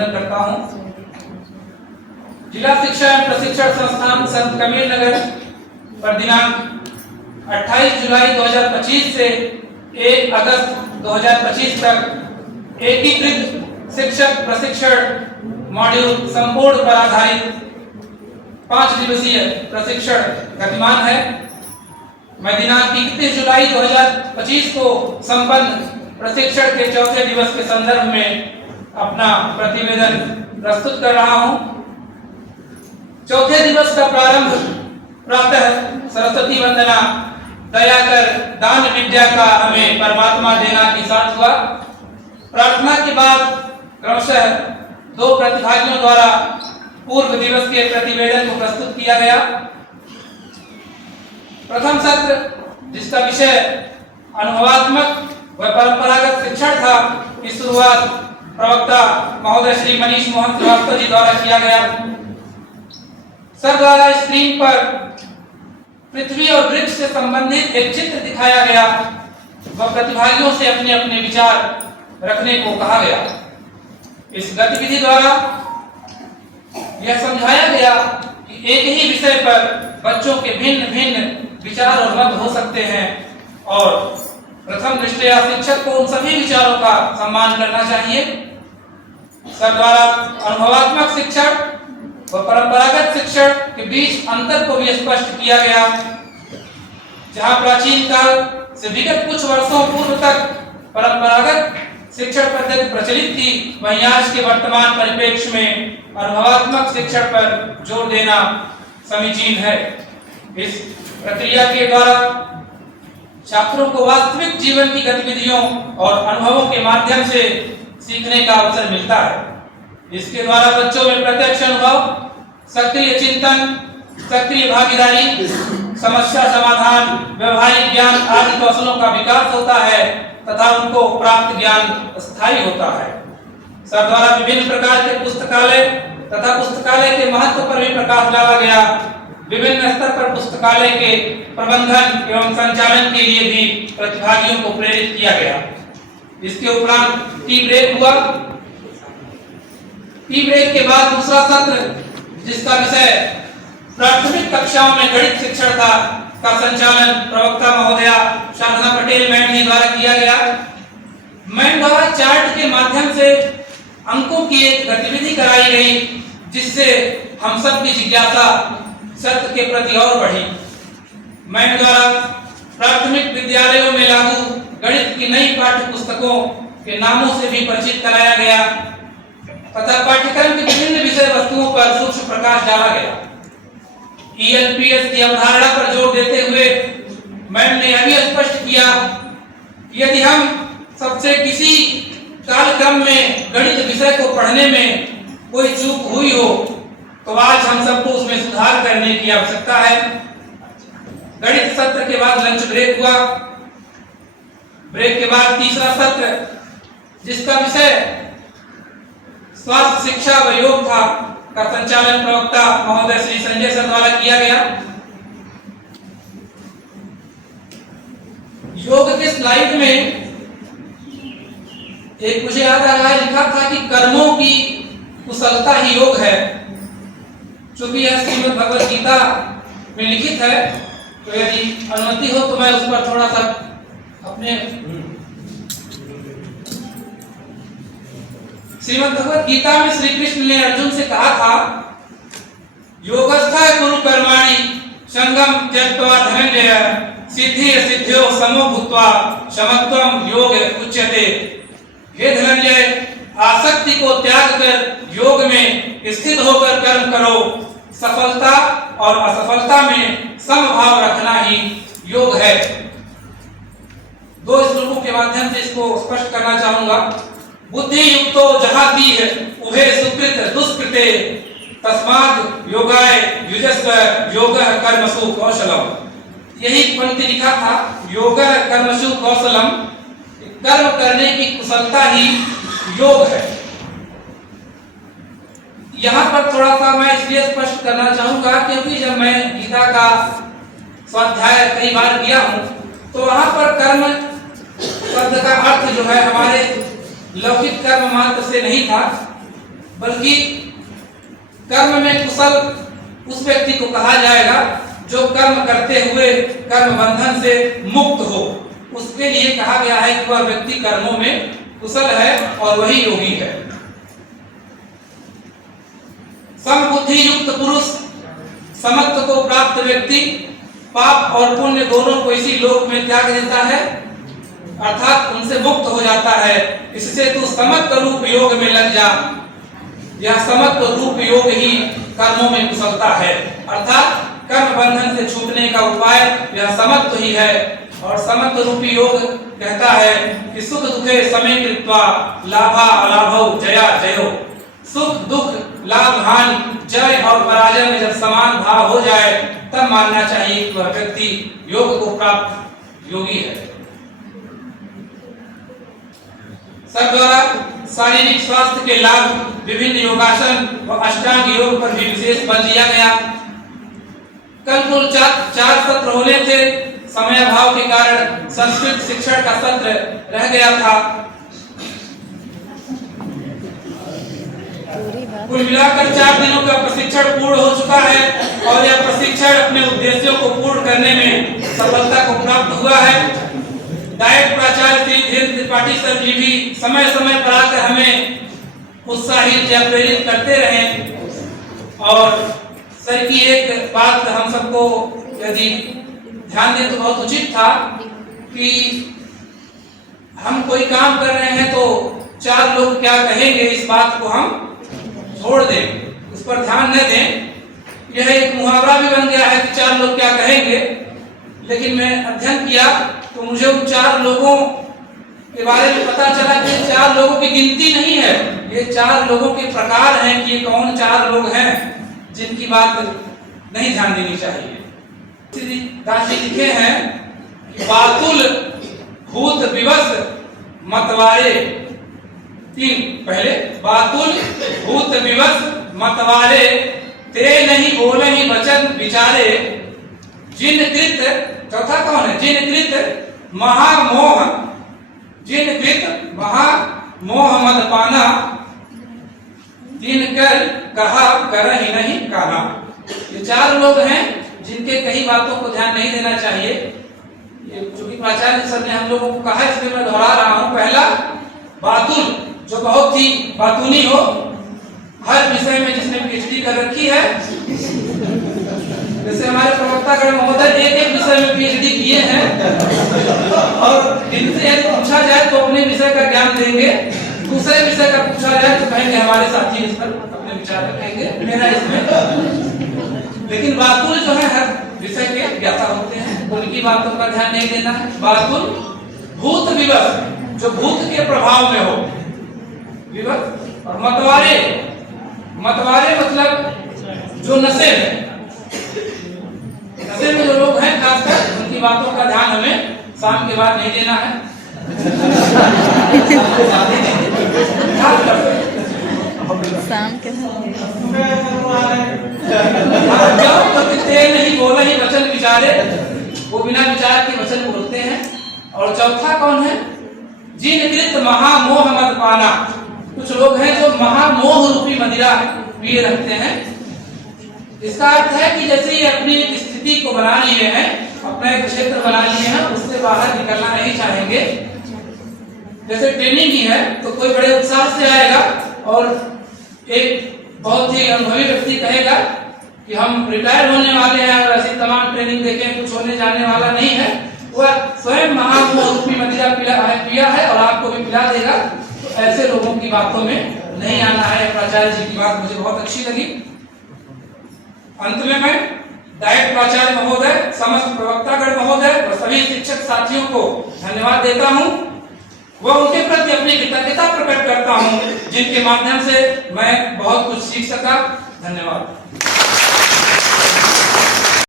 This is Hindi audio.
अभिनंदन करता हूँ। जिला शिक्षा एवं प्रशिक्षण संस्थान संत कबीर नगर पर दिनांक 28 जुलाई 2025 से 1 अगस्त 2025 तक एकीकृत शिक्षक प्रशिक्षण मॉड्यूल संपूर्ण पर आधारित 5 दिवसीय प्रशिक्षण गतिमान है। मैं दिनांक 31 जुलाई 2025 को संपन्न प्रशिक्षण के चौथे दिवस के संदर्भ में अपना प्रतिवेदन प्रस्तुत कर रहा हूं। चौथे दिवस का प्रारंभ प्रातः सरस्वती वंदना दया कर दान विद्या का हमें परमात्मा देना के साथ हुआ। प्रार्थना के बाद क्रमशः 2 प्रतिभागियों द्वारा पूर्व दिवस के प्रतिवेदन को प्रस्तुत किया गया। प्रथम सत्र, जिसका विषय अनुभवात्मक व परंपरागत शिक्षण था, की शुरुआत प्रवक्ता महोदय श्री मनीष मोहन श्रीवास्तव जी द्वारा किया गया। सर द्वारा स्क्रीन पर पृथ्वी और वृक्ष से संबंधित एक चित्र दिखाया गया व प्रतिभागियों से अपने अपने विचार रखने को कहा गया। इस गतिविधि द्वारा यह समझाया गया कि एक ही विषय पर बच्चों के भिन्न भिन्न विचार और मत हो सकते हैं और प्रथम दृष्टया शिक्षक को उन सभी विचारों का सम्मान करना चाहिए। सर द्वारा अनुभवात्मक शिक्षण व परंपरागत शिक्षण के बीच अंतर को भी स्पष्ट किया गया। जहां प्राचीन काल से विगत कुछ वर्षों पूर्व तक परंपरागत शिक्षण पद्धति प्रचलित थी, वहीं आज के वर्तमान परिप्रेक्ष्य में अनुभवात्मक शिक्षण पर जोर देना समीचीन है। इस प्रक्रिया के द्वारा छात्रों को वास्तविक जीवन की गतिविधियों और अनुभवों के माध्यम से सीखने का अवसर मिलता है। इसके द्वारा बच्चों में प्रत्यक्ष अनुभव, सक्रिय चिंतन, सक्रिय भागीदारी, समस्या समाधान, व्यवहारिक ज्ञान आदि कौशलों का विकास होता है तथा उनको प्राप्त ज्ञान स्थायी होता है। सर द्वारा विभिन्न प्रकार के पुस्तकालय तथा पुस्तकालय के महत्व पर भी प्रकाश डाला गया। विभिन्न स्तर पर पुस्तकालय के प्रबंधन एवं संचालन के लिए भी प्रतिभागियों को प्रेरित किया गया। इसके उपरांत टी ब्रेक हुआ। टी ब्रेक के बाद दूसरा सत्र, जिसका विषय प्राथमिक कक्षाओं में गणित शिक्षण था, का संचालन प्रवक्ता महोदया साधना पटेल मैम जी द्वारा किया गया। मैम द्वारा चार्ट के माध्यम से अंकों की एक गतिविधि कराई गई, जिससे हम सब की जिज्ञासा सत्य के प्रति और बढ़ी। मैम द्वारा प्राथमिक विद्यालयों में लागू गणित की नई पाठ्य पुस्तकों के नामों से भी परिचित कराया गया तथा पाठ्यक्रम की विभिन्न विषय वस्तुओं पर सूक्ष्म प्रकाश डाला गया। ELPS की अवधारणा पर जोर देते हुए मैम ने यह भी स्पष्ट किया कि यदि हम सबसे किसी कालक्रम में गणित विषय को पढ़ने में कोई चूक हुई हो तो आज हम सबको उसमें सुधार करने की आवश्यकता है। गणित सत्र के बाद लंच ब्रेक हुआ। ब्रेक के बाद तीसरा सत्र, जिसका विषय स्वास्थ्य शिक्षा व योग था, का संचालन प्रवक्ता महोदय श्री संजय सर द्वारा किया गया। योग के स्लाइड में एक मुझे याद आ रहा है, लिखा था कि कर्मों की कुशलता ही योग है। चूंकि यह श्रीमद् भगवद गीता में लिखित है, तो यदि अनुमति हो तो मैं उस पर थोड़ा सा अपने श्रीमद् भगवद गीता में श्री कृष्ण ने अर्जुन से कहा था, योगस्था कुरु कर्माणि संगम त्यक्त्वा धनंजय सिद्धि सिद्ध्यो समो भूत्वा समत्वम योग उच्यते। हे धनंजय, आसक्ति को त्याग कर योग में स्थित होकर कर्म करो। सफलता और असफलता में समभाव रखना ही योग है। 2 श्लोकों के माध्यम से इसको स्पष्ट करना चाहूंगा। बुद्धि युक्तो जहाती है उभे सुकृत दुष्कृते तस्माद् योगाय युजस्व योगः कर्मसु कौशलम। यही पंक्ति लिखा था, योगः कर्मसु कौशलम। कर्म करने की कुशलता ही योग है। यहाँ पर थोड़ा सा मैं इसलिए स्पष्ट करना चाहूंगा क्योंकि जब मैं गीता का स्वाध्याय कई बार किया हूँ तो वहां पर कर्म शब्द का अर्थ जो है हमारे लौकिक कर्म मात्र से नहीं था, बल्कि कर्म में कुशल उस व्यक्ति को कहा जाएगा जो कर्म करते हुए कर्म बंधन से मुक्त हो। उसके लिए कहा गया है कि वह व्यक्ति कर्मों में कुशल है और वही योगी है। समबुद्धि युक्त पुरुष, समत्व को प्राप्त व्यक्ति पाप और पुण्य दोनों को इसी लोक में त्याग देता है, अर्थात उनसे मुक्त हो जाता है। इससे तू समत्व रूप योग में लग जा। यह समत्व रूप योग ही कर्मों में कुशलता है, अर्थात कर्म बंधन से छूटने का उपाय यह समत्व ही है। और समत्व रूपी योग कहता है कि सुख दुखे समय कृत्वा लाभा अलाभौ जया जयो। सुख दुख लाभ हानि जय और पराजय में जब समान भाव हो जाए तब मानना चाहिए कि वह व्यक्ति योग को प्राप्त योगी है। सब द्वारा शारीरिक स्वास्थ्य के लाभ विभिन्न योगासन व अष्टांग योग पर भी विशेष बल दिया गया। कल कुल 4 सत्र होने थे, समय अभाव के कारण संस्कृत शिक्षण का सत्र रह गया था। कुल मिलाकर 4 दिनों का प्रशिक्षण पूर्ण हो चुका है और यह प्रशिक्षण अपने उद्देश्यों को पूर्ण करने में सफलता को प्राप्त हुआ है। डायट प्राचार्य श्री धीरेन्द्र त्रिपाठी सर जी भी समय समय पर आकर हमें उत्साहित या प्रेरित करते रहे। और सर की एक बात हम सबको यदि ध्यान दें तो बहुत उचित था कि हम कोई काम कर रहे हैं तो 4 लोग क्या कहेंगे इस बात को हम छोड़ दें, उस पर ध्यान न दें। यह एक मुहावरा भी बन गया है कि 4 लोग क्या कहेंगे, लेकिन मैं अध्ययन किया तो मुझे उन 4 लोगों के बारे में पता चला कि 4 लोगों की गिनती नहीं है, ये 4 लोगों के प्रकार हैं कि ये कौन 4 लोग हैं जिनकी बात नहीं ध्यान देनी चाहिए। दास जी लिखे हैं कि बातुल भूत विवश मतवारे 3 पहले बातुल भूत विवश मतवारे ते नहीं बोले ही वचन विचारे जिन कृत, चौथा कौन है, जिन कृत महामोह मद पाना दिन कर कहा कर ही नहीं काना। ये 4 लोग हैं जिनके कई बातों को ध्यान नहीं देना चाहिए। ये चूंकि प्राचार्य सर ने हम लोगों को कहा इसलिए मैं दोहरा रहा हूँ। पहला बातुल, जो बहुत ही बातूनी हो, हर विषय में जिसने पीएचडी कर रखी है, जैसे हमारे प्रवक्तागण महोदय एक विषय में पीएचडी किए हैं और इनसे यदि पूछा जाए तो अपने विषय का ज्ञान देंगे, दूसरे विषय का पूछा जाए तो कहेंगे हमारे साथी इस पर अपने विचार रखेंगे, मेरा इसमें। लेकिन बातुल जो है हर विषय के ज्ञाता होते हैं, उनकी बातों का ध्यान नहीं देना है। बातुल भूत विवश, जो भूत के प्रभाव में हो विवश। और मतवारे, मतवारे मतलब जो नशे में जो लोग हैं खासकर, उनकी बातों का ध्यान हमें शाम के बाद नहीं देना है। शाम के नहीं बोला ही वचन विचारे, वो बिना विचार के वचन बोलते हैं। और चौथा कौन है, जिन कृत महामोह मद पाना। कुछ लोग हैं जो महामोह रूपी मदिरा पिए रखते हैं। इसका अर्थ है कि जैसे ये अपनी एक स्थिति को बना लिए हैं, अपना एक क्षेत्र बना लिए हैं, उससे बाहर निकलना नहीं चाहेंगे। जैसे ट्रेनिंग ही है तो कोई बड़े उत्साह से आएगा और एक बहुत ही अनुभवी व्यक्ति कहेगा कि हम रिटायर होने वाले हैं और ऐसी तमाम ट्रेनिंग देखें, कुछ होने जाने वाला नहीं है। वह स्वयं महामोह रूपी मदिरा पिया है और आपको भी पिला देगा। तो ऐसे लोगों की बातों में नहीं आना है। प्राचार्य जी की बात मुझे बहुत अच्छी लगी। अंत में मैं डायट प्राचार्य महोदय, समस्त प्रवक्तागण महोदय और सभी शिक्षक साथियों को धन्यवाद देता हूँ। वह उनके प्रति अपनी कृतज्ञता प्रकट करता हूँ जिनके माध्यम से मैं बहुत कुछ सीख सका। धन्यवाद।